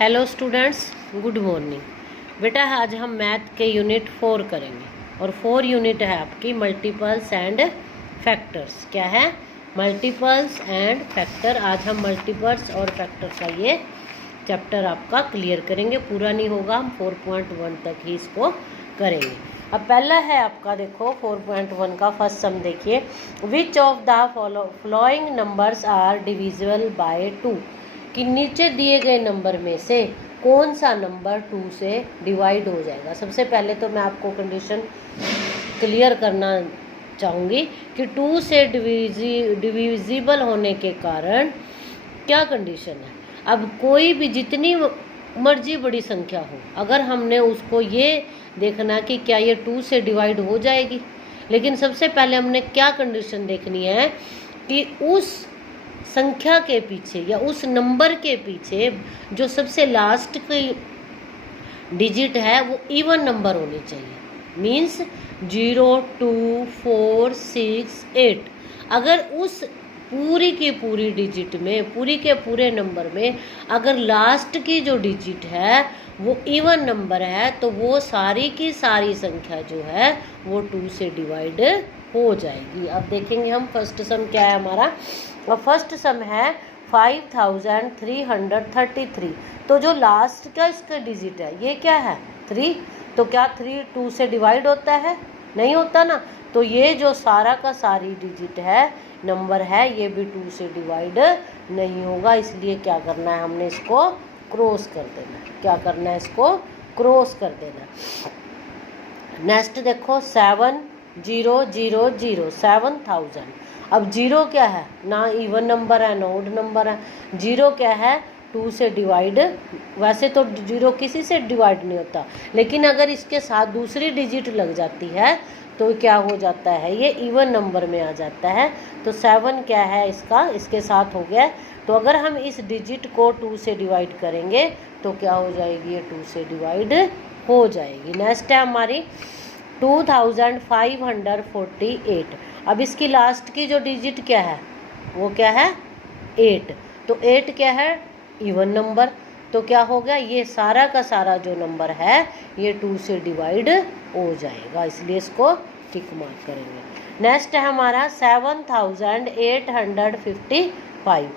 Hello students, good morning. बेटा आज हम मैथ के यूनिट 4 करेंगे और 4 यूनिट है आपकी मल्टीपल्स एंड फैक्टर्स। क्या है? Multiples and factor. आज हम मल्टीपल्स और फैक्टर का ये चैप्टर आपका क्लियर करेंगे। पूरा नहीं होगा, हम 4.1 तक ही इसको करेंगे। अब पहला है आपका, देखो 4.1 का फर्स्ट सम देखिए। Which of the following numbers are divisible by 2? कि नीचे दिए गए नंबर में से कौन सा नंबर 2 से डिवाइड हो जाएगा। सबसे पहले तो मैं आपको कंडीशन क्लियर करना चाहूँगी कि 2 से डिविजिबल होने के कारण क्या कंडीशन है। अब कोई भी जितनी मर्जी बड़ी संख्या हो, अगर हमने उसको ये देखना कि क्या ये 2 से डिवाइड हो जाएगी, लेकिन सबसे पहले हमने क्या कंडीशन देखनी है कि उस संख्या के पीछे या उस नंबर के पीछे जो सबसे लास्ट की डिजिट है वो इवन नंबर होनी चाहिए। मीन्स 0, 2, 4, 6, 8। अगर उस पूरी की पूरी डिजिट में, पूरी के पूरे नंबर में अगर लास्ट की जो डिजिट है वो इवन नंबर है तो वो सारी की सारी संख्या जो है वो 2 से डिवाइड हो जाएगी। अब देखेंगे हम फर्स्ट सम क्या है हमारा। और फर्स्ट सम है 5333। तो जो लास्ट का इसका डिजिट है ये क्या है? 3। तो क्या 3 2 से डिवाइड होता है? नहीं होता ना। तो ये जो सारा का सारी डिजिट है, नंबर है, ये भी 2 से डिवाइड नहीं होगा। इसलिए क्या करना है, हमने इसको क्रॉस कर देना। क्या करना है? इसको क्रॉस कर देना। नेक्स्ट देखो 7000, 7000। अब 0 क्या है? ना इवन नंबर है ना ओड नंबर है। 0 क्या है? 2 से डिवाइड। वैसे तो 0 किसी से डिवाइड नहीं होता, लेकिन अगर इसके साथ दूसरी डिजिट लग जाती है तो क्या हो जाता है, ये इवन नंबर में आ जाता है। तो 7 क्या है इसका, इसके साथ हो गया। तो अगर हम इस डिजिट को 2 से डिवाइड करेंगे तो क्या हो जाएगी, ये 2 से डिवाइड हो जाएगी। नेक्स्ट है हमारी 2548। अब इसकी लास्ट की जो डिजिट क्या है वो क्या है? 8। तो 8 क्या है? Even number. तो क्या हो गया, ये सारा का सारा जो नंबर है ये 2 से डिवाइड हो जाएगा। इसलिए इसको टिक मार्क करेंगे। नेक्स्ट है हमारा 7855।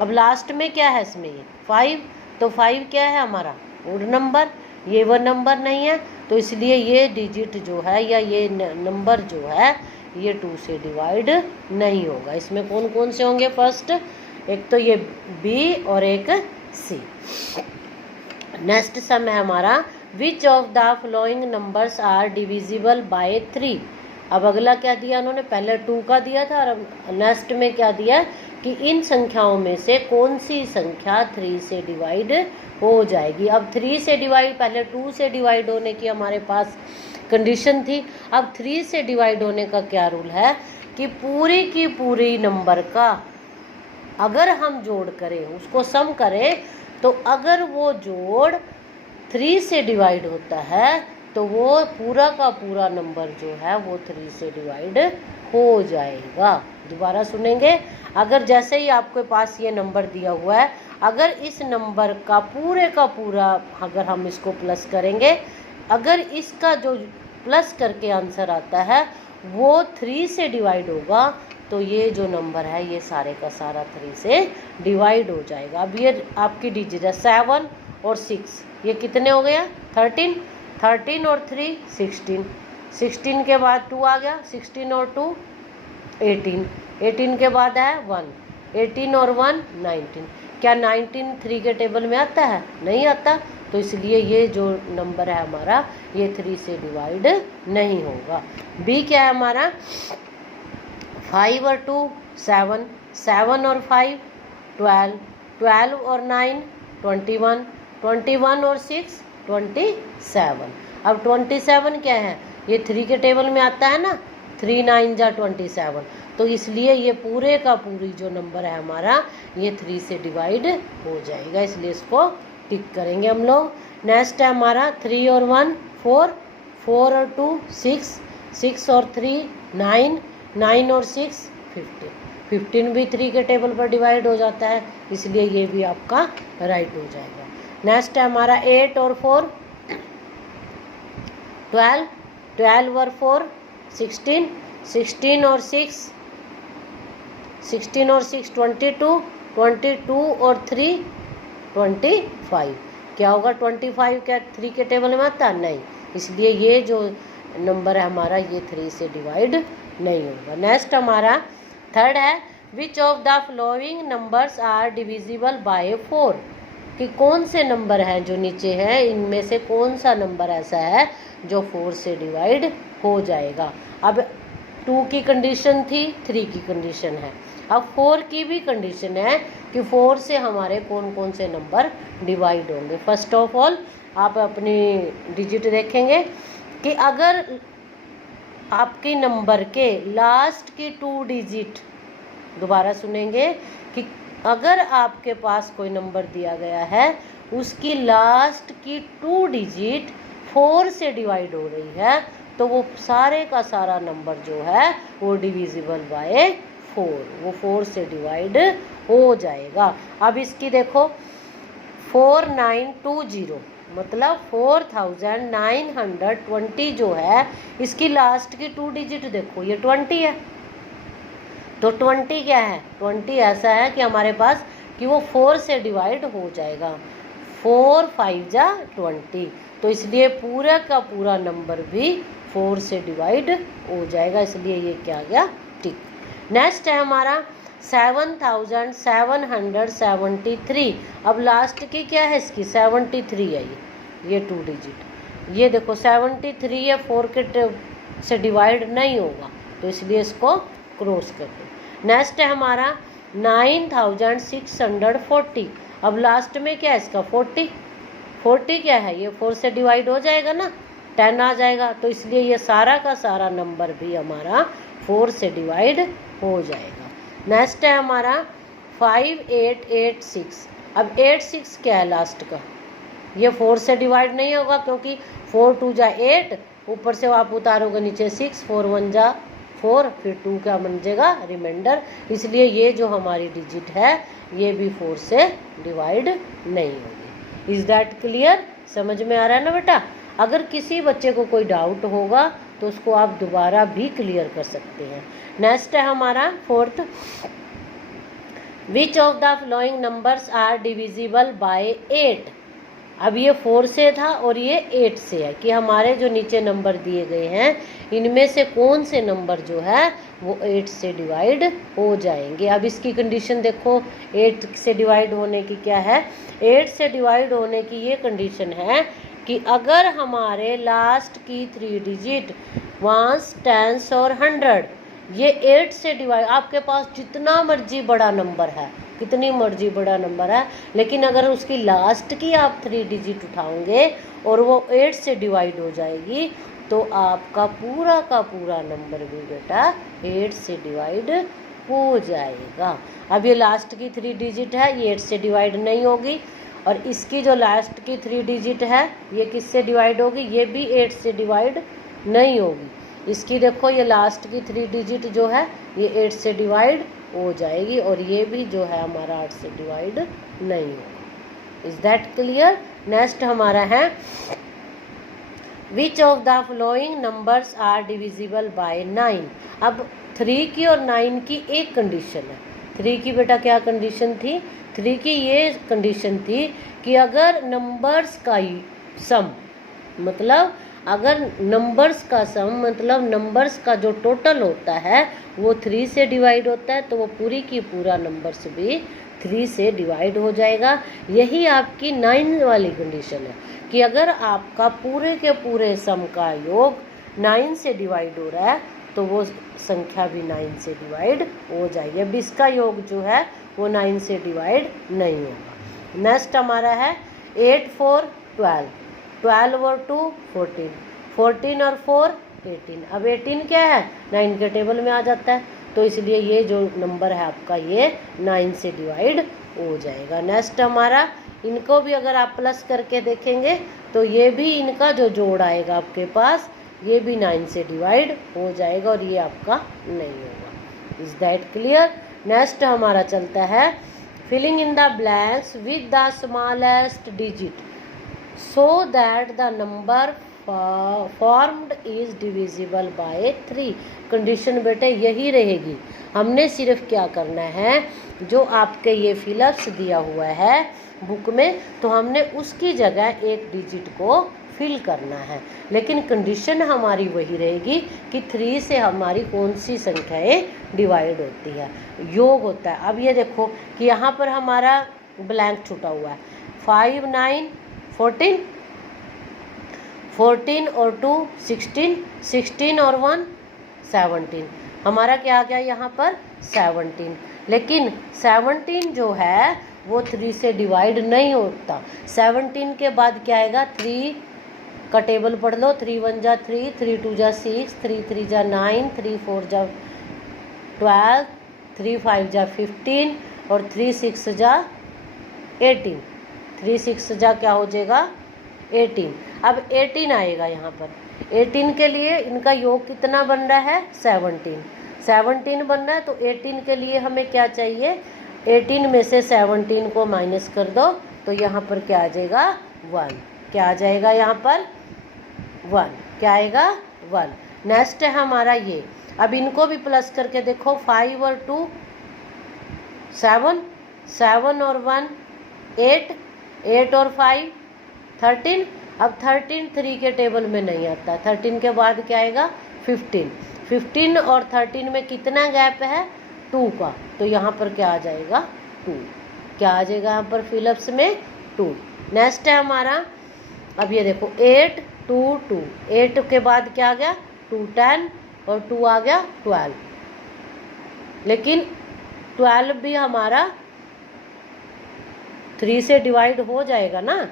अब लास्ट में क्या है इसमें? ये 5। तो 5 क्या है हमारा? Odd number. ये वन नंबर नहीं है, तो इसलिए ये डिजिट जो है या ये नंबर जो है ये 2 से डिवाइड नहीं होगा। इसमें कौन कौन से होंगे? फर्स्ट एक तो ये बी और एक सी। नेक्स्ट सम है हमारा which of the following numbers are divisible by 3। अब अगला क्या दिया उन्होंने? पहले 2 का दिया था और अब नेक्स्ट में क्या दिया कि इन संख्याओं में से कौन सी संख्या 3 से डिवाइड हो जाएगी। अब 3 से डिवाइड, पहले 2 से डिवाइड होने की हमारे पास कंडीशन थी। अब 3 से डिवाइड होने का क्या रूल है कि पूरी की पूरी नंबर का अगर हम जोड़ करें, उसको सम करें, तो अगर वो जोड़ 3 से डिवाइड होता है तो वो पूरा का पूरा नंबर जो है वो 3 से डिवाइड हो जाएगा। दोबारा सुनेंगे। अगर जैसे ही आपके पास ये नंबर दिया हुआ है, अगर इस नंबर का पूरा अगर हम इसको प्लस करेंगे, अगर इसका जो प्लस करके आंसर आता है वो 3 से डिवाइड होगा तो ये जो नंबर है ये सारे का सारा 3 से डिवाइड हो जाएगा। अब ये आपकी डिजिट है 7 और 6, ये कितने हो गया? 13 और 3 16। 16 के बाद 2 आ गया, 16 और 2 18 के बाद है 1, 18 और 1 19। क्या 19 3 के टेबल में आता है? नहीं आता। तो इसलिए ये जो नंबर है हमारा ये 3 से डिवाइड नहीं होगा। बी क्या है हमारा? 5 और 2 7, 7 और 5 12, 12 और 9 21, 21 और 6 27। अब 27 क्या है? ये 3 के टेबल में आता है ना, 3 9 जा 27। तो इसलिए ये पूरे का पूरी जो नंबर है हमारा ये 3 से डिवाइड हो जाएगा। इसलिए इसको टिक करेंगे हम लोग। नेक्स्ट है हमारा 3 और 1 4, 4 और 2 6, 6 और 3 9, 9 और 6 15। 15 भी 3 के टेबल पर डिवाइड हो जाता है, इसलिए ये भी आपका राइट हो जाएगा। नेक्स्ट है हमारा 8 और 4 12, 12 और 4 16, 16 और 6 16 और 6 22, 22 और 3 25। क्या होगा 25 क्या 3 के टेबल में आता? नहीं, इसलिए ये जो नंबर है हमारा ये 3 से डिवाइड नहीं होगा। नेक्स्ट हमारा थर्ड है which of the following numbers are divisible by 4, कि कौन से नंबर हैं जो नीचे हैं, इनमें से कौन सा नंबर ऐसा है जो 4 से डिवाइड हो जाएगा। अब 2 की कंडीशन थी, 3 की कंडीशन है, अब 4 की भी कंडीशन है कि 4 से हमारे कौन कौन से नंबर डिवाइड होंगे। फर्स्ट ऑफ ऑल आप अपनी डिजिट देखेंगे कि अगर आपके नंबर के लास्ट की 2 डिजिट, दोबारा सुनेंगे कि अगर आपके पास कोई नंबर दिया गया है उसकी लास्ट की 2 डिजिट 4 से डिवाइड हो रही है तो वो सारे का सारा नंबर जो है वो डिविजिबल बाय 4, वो 4 से डिवाइड हो जाएगा। अब इसकी देखो 4920 मतलब 4920 जो है इसकी लास्ट की 2 डिजिट देखो ये 20 है, तो 20 क्या है, 20 ऐसा है कि हमारे पास कि वो 4 से डिवाइड हो जाएगा, 4 5 जा 20, तो इसलिए पूरा का पूरा नंबर भी 4 से डिवाइड हो जाएगा, इसलिए ये क्या गया टिक। नेक्स्ट है हमारा 7773, अब लास्ट की क्या है इसकी 73 है, ये 2 डिजिट, ये देखो 73 है, 4 के से डिवाइड नहीं होगा तो इसलिए इसको क्रॉस कर दो। नेक्स्ट है हमारा 9640, अब लास्ट में क्या है इसका 40, 40 क्या है ये 4 से डिवाइड हो जाएगा ना, 10 आ जाएगा, तो इसलिए ये सारा का सारा नंबर भी हमारा 4 से डिवाइड हो जाएगा। नेक्स्ट है हमारा 5886, अब 86 क्या है लास्ट का, ये 4 से डिवाइड नहीं होगा क्योंकि 4 2 जा 8, ऊपर से आप उतारोगे नीचे 6, 4 1 जा 4, फिर 2 क्या बन जाएगा रिमाइंडर, इसलिए ये जो हमारी डिजिट है ये भी 4 से डिवाइड नहीं होगी। Is that clear? समझ में आ रहा है ना बेटा? अगर किसी बच्चे को कोई डाउट होगा तो उसको आप दोबारा भी क्लियर कर सकते हैं। नेक्स्ट है हमारा fourth, which of the following numbers are divisible by 8, अब ये 4 से था और ये 8 से है कि हमारे जो नीचे नंबर दिए गए हैं इनमें से कौन से नंबर जो है वो 8 से डिवाइड हो जाएंगे। अब इसकी कंडीशन देखो 8 से डिवाइड होने की क्या है, 8 से डिवाइड होने की ये कंडीशन है कि अगर हमारे लास्ट की 3 डिजिट 1s 10s और 100 ये 8 से डिवाइड, आपके पास जितना मर्जी बड़ा नंबर है, कितनी मर्जी बड़ा नंबर है, लेकिन अगर उसकी लास्ट की आप 3 डिजिट उठाओगे और वो 8 से डिवाइड हो जाएगी तो आपका पूरा का पूरा नंबर भी बेटा 8 से डिवाइड हो जाएगा। अब ये लास्ट की 3 डिजिट है ये 8 से डिवाइड नहीं होगी, और इसकी जो लास्ट की 3 डिजिट है ये किससे डिवाइड होगी, ये भी 8 से डिवाइड नहीं होगी। इसकी देखो ये लास्ट की 3 डिजिट जो है ये 8 से डिवाइड हो जाएगी, और ये भी जो है हमारा 8 से डिवाइड नहीं होगा। Is that clear? नेक्स्ट हमारा है which of the following numbers are divisible by 9, अब 3 की और 9 की एक कंडीशन है। 3 की बेटा क्या कंडीशन थी, 3 की ये कंडीशन थी कि अगर नंबर्स का सम, मतलब अगर नंबर्स का सम मतलब नंबर्स का जो टोटल होता है वो 3 से डिवाइड होता है तो वो पूरी की पूरा नंबर्स भी 3 से डिवाइड हो जाएगा। यही आपकी 9 वाली कंडीशन है कि अगर आपका पूरे के पूरे सम का योग 9 से डिवाइड हो रहा है तो वो संख्या भी 9 से डिवाइड हो जाएगी। अब इसका योग जो है वो 9 से डिवाइड नहीं होगा। नेक्स्ट हमारा है 8 4 12, 12 और 2 14, 14 और 4 18, अब 18 क्या है 9 के टेबल में आ जाता है, तो इसलिए ये जो नंबर है आपका ये 9 से डिवाइड हो जाएगा। नेक्स्ट हमारा इनको भी अगर आप प्लस करके देखेंगे तो ये भी इनका जो जोड़ आएगा आपके पास ये भी 9 से डिवाइड हो जाएगा और ये आपका नहीं होगा। Is that clear? नेक्स्ट हमारा चलता है filling in the blanks with the smallest digit so that the number formed is divisible by 3। Condition बेटे यही रहेगी। हमने सिर्फ क्या करना है, जो आपके ये फिलअप्स दिया हुआ है बुक में, तो हमने उसकी जगह एक डिजिट को फिल करना है, लेकिन कंडीशन हमारी वही रहेगी कि 3 से हमारी कौन सी संख्याएं डिवाइड होती है, योग होता है। अब ये देखो कि यहाँ पर हमारा ब्लैंक छूटा हुआ है, 5 9 14, 14 और 2 16, 16 और 1 17, हमारा क्या आ गया यहाँ पर 17। लेकिन 17 जो है वो 3 से डिवाइड नहीं होता। 17 के बाद क्या आएगा, 3 का टेबल पढ़ लो, 3 1 जा 3, 3 2 जा 6, 3 3 जा 9, 3 4 जा 12, 3 5 जा 15 और 3 6 जा 18, 3 6 जा क्या हो जाएगा 18। अब 18 आएगा यहाँ पर, 18 के लिए इनका योग कितना बन रहा है 17, 17 बन रहा है, तो 18 के लिए हमें क्या चाहिए, 18 में से 17 को माइनस कर दो तो यहाँ पर क्या आ जाएगा 1, क्या आ जाएगा यहाँ पर 1, क्या आएगा 1। नेक्स्ट है हमारा ये, अब इनको भी प्लस करके देखो, 5 और 2 7, 7 और 1 8, 8 और 5 13। अब 13 3 के टेबल में नहीं आता, 13 के बाद क्या आएगा 15, 15 और 13 में कितना गैप है 2 का, तो यहाँ पर क्या आ जाएगा 2, क्या आ जाएगा यहाँ पर फिलअप्स में 2। नेक्स्ट है हमारा, अब ये देखो 8 2 2, 8 के बाद क्या आ गया 2 10 और 2 आ गया 12, लेकिन 12 भी हमारा 3 से डिवाइड हो जाएगा ना,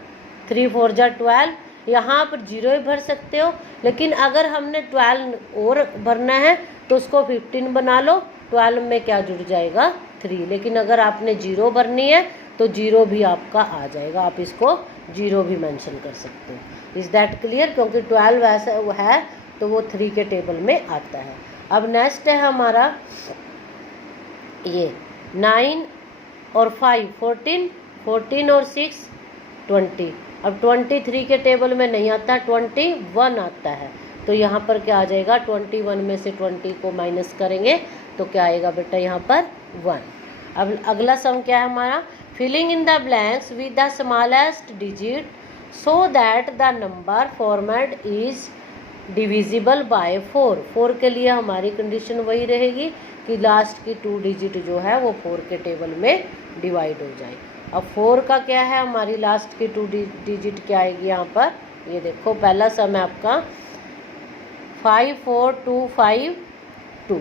3 4 जा 12, यहाँ पर 0 ही भर सकते हो, लेकिन अगर हमने 12 और भरना है तो उसको 15 बना लो, 12 में क्या जुड़ जाएगा 3, लेकिन अगर आपने 0 भरनी है तो 0 भी आपका आ जाएगा, आप इसको 0 भी मेंशन कर सकते हो। इज़ दैट क्लियर, क्योंकि 12 ऐसा है तो वो 3 के टेबल में आता है। अब नेक्स्ट है हमारा ये 9 और 5 14, 14 और 6 20। अब 23 के टेबल में नहीं आता, 21 आता है, तो यहाँ पर क्या आ जाएगा 21 में से 20 को माइनस करेंगे तो क्या आएगा बेटा यहाँ पर 1। अब अगला सम क्या है हमारा, filling in the blanks with the smallest digit so that the number format is divisible by 4। 4 के लिए हमारी कंडीशन वही रहेगी कि लास्ट की 2 डिजिट जो है वो 4 के टेबल में डिवाइड हो जाए। अब 4 का क्या है, हमारी लास्ट की 2 डिजिट क्या आएगी यहाँ पर, ये देखो पहला सम है आपका 5 4 2 5 2,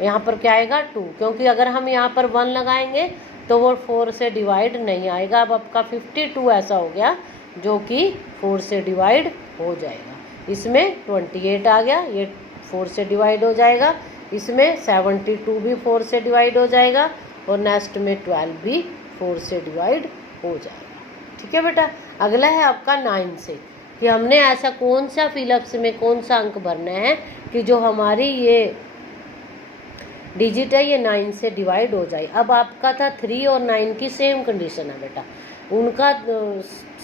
यहाँ पर क्या आएगा 2, क्योंकि अगर हम यहाँ पर 1 लगाएंगे तो वो 4 से डिवाइड नहीं आएगा। अब आपका 52 ऐसा हो गया जो कि 4 से डिवाइड हो जाएगा। इसमें 28 आ गया, ये 4 से डिवाइड हो जाएगा, इसमें 72 भी 4 से डिवाइड हो जाएगा, और नेक्स्ट में 12 भी 4 से डिवाइड हो जाएगा। ठीक है बेटा। अगला है आपका 9 से, कि हमने ऐसा कौन सा फिलअप्स में कौन सा अंक भरना है कि जो हमारी ये डिजिट है ये 9 से डिवाइड हो जाए। अब आपका था 3 और 9 की सेम कंडीशन है बेटा, उनका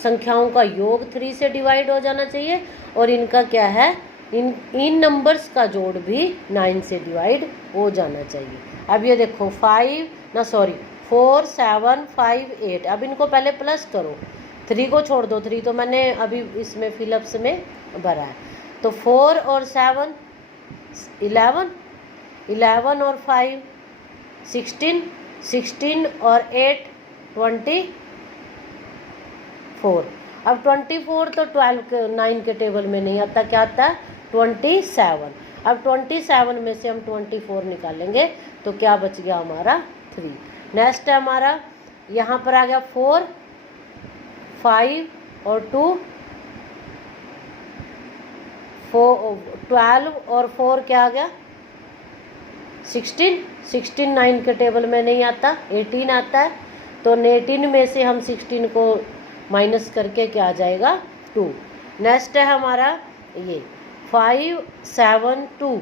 संख्याओं का योग 3 से डिवाइड हो जाना चाहिए, और इनका क्या है, इन नंबर्स का जोड़ भी 9 से डिवाइड हो जाना चाहिए। अब ये देखो 4 7 5 8, अब इनको पहले प्लस करो, 3 को छोड़ दो, 3 तो मैंने अभी इसमें फिलअप्स में भरा है, तो 4 और 7 11, 11 और 5 16, 16 और 8 24। अब 24 तो 9 के टेबल में नहीं आता, क्या आता है 27। अब 27 में से हम 24 निकालेंगे तो क्या बच गया हमारा 3। नेक्स्ट है हमारा यहाँ पर आ गया 4 5 और 2 12 और 4 क्या आ गया 16, 16 9 के टेबल में नहीं आता, 18 आता है, तो 18 में से हम 16 को माइनस करके क्या आ जाएगा 2। नेक्स्ट है हमारा ये 5 7 2,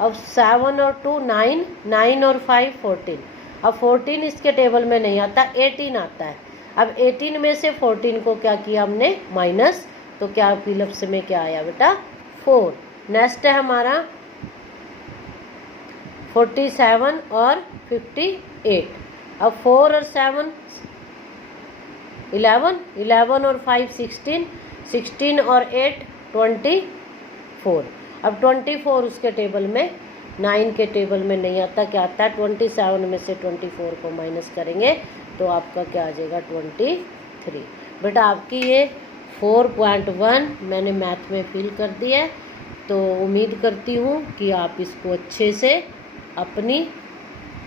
अब 7 और 2 9, 9 और 5 14। अब 14 इसके टेबल में नहीं आता, 18 आता है। अब 18 में से 14 को क्या किया हमने, माइनस, तो क्या फिलिप्स में क्या आया बेटा, 4। नेक्स्ट है हमारा 47 और 58। अब 4 और 7 11, 11 और 5 16, 16 और 8 24। अब 24 उसके टेबल में, 9 के टेबल में नहीं आता, क्या आता है, 27 में से 24 को माइनस करेंगे तो आपका क्या आ जाएगा, 23। बेटा आपकी ये 4.1 मैंने मैथ में फिल कर दिया है। तो उम्मीद करती हूँ कि आप इसको अच्छे से अपनी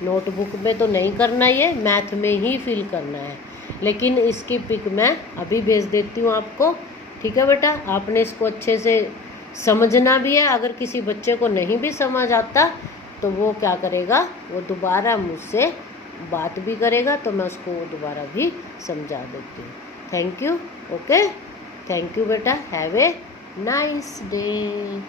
नोटबुक में तो नहीं करना, ये मैथ में ही फिल करना है, लेकिन इसकी पिक मैं अभी भेज देती हूँ आपको। ठीक है बेटा, आपने इसको अच्छे से समझना भी है। अगर किसी बच्चे को नहीं भी समझ आता तो वो क्या करेगा, वो दोबारा मुझसे बात भी करेगा, तो मैं उसको दोबारा भी समझा देती हूँ। Thank you. Okay, thank you बेटा, हैव ए नाइस डे।